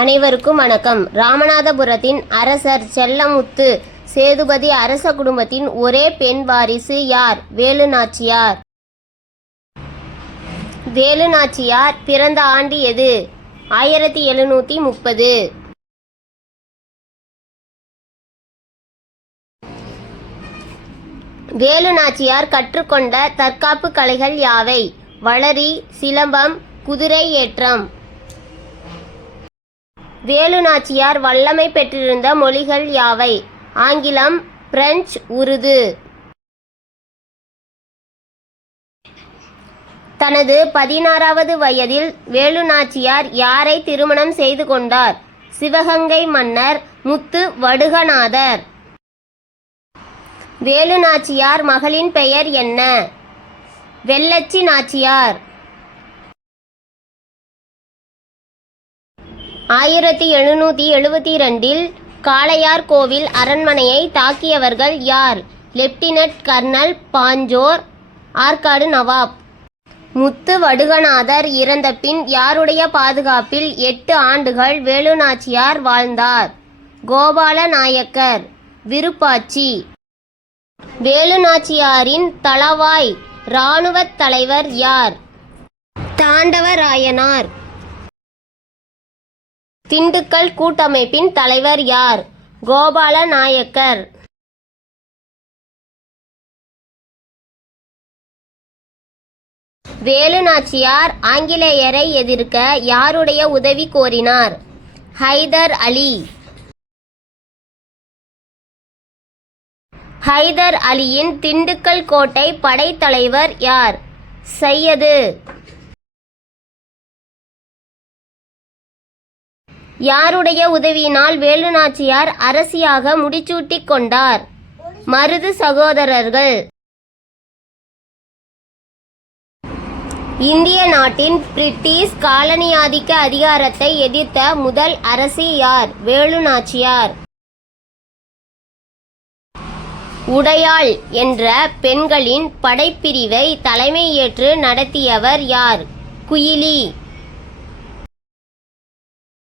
அனைவருக்கும் வணக்கம். ராமநாதபுரத்தின் அரசர் செல்லமுத்து சேதுபதி அரச குடும்பத்தின் ஒரே பெண் வாரிசு யார்? வேலு நாச்சியார் வேலு நாச்சியார் பிறந்த ஆண்டு எது? ஆயிரத்தி எழுநூத்தி முப்பது. வேலு நாச்சியார் கற்றுக்கொண்ட தற்காப்பு கலைகள் யாவை? வளரி சிலம்பம் குதிரை ஏற்றம். வேலு நாச்சியார் வல்லமை பெற்றிருந்த மொழிகள் யாவை? ஆங்கிலம் பிரெஞ்சு உருது. தனது பதினாறாவது வயதில் வேலு நாச்சியார் யாரை திருமணம் செய்து கொண்டார்? சிவகங்கை மன்னர் முத்து வடுகநாதர். வேலு நாச்சியார் மகளின் பெயர் என்ன? வெள்ளச்சி நாச்சியார். ஆயிரத்தி எழுநூத்தி எழுபத்தி ரெண்டில் காளையார் கோவில் அரண்மனையை தாக்கியவர்கள் யார்? லெப்டினன்ட் கர்னல் பாஞ்சோர் ஆற்காடு நவாப். முத்து வடுகநாதர் இறந்த பின் யாருடைய பாதுகாப்பில் எட்டு ஆண்டுகள் வேலுநாச்சியார் வாழ்ந்தார்? கோபால நாயக்கர் விருப்பாச்சி. வேலுநாச்சியாரின் தளவாய் இராணுவத் தலைவர் யார்? தாண்டவராயனார். திண்டுக்கல் கூட்டமைப்பின் தலைவர் யார்? கோபால நாயக்கர் வேலுநாச்சியார் ஆங்கிலேயரை எதிர்க்க யாருடைய உதவி கோரினார்? ஹைதர் அலி. ஹைதர் அலியின் திண்டுக்கல் கோட்டை படைத்தலைவர் யார்? சையது. யாருடைய உதவியினால் வேலுநாச்சியார் அரசியாக முடிச்சூட்டிக் கொண்டார். மருது சகோதரர்கள். இந்திய நாட்டின் பிரிட்டிஷ் காலனியாதிக்க அதிகாரத்தை எதிர்த்த முதல் அரசி யார்? வேலுநாச்சியார். உடையாள் என்ற பெண்களின் படைப்பிரிவை தலைமையேற்று நடத்தியவர் யார்? குயிலி.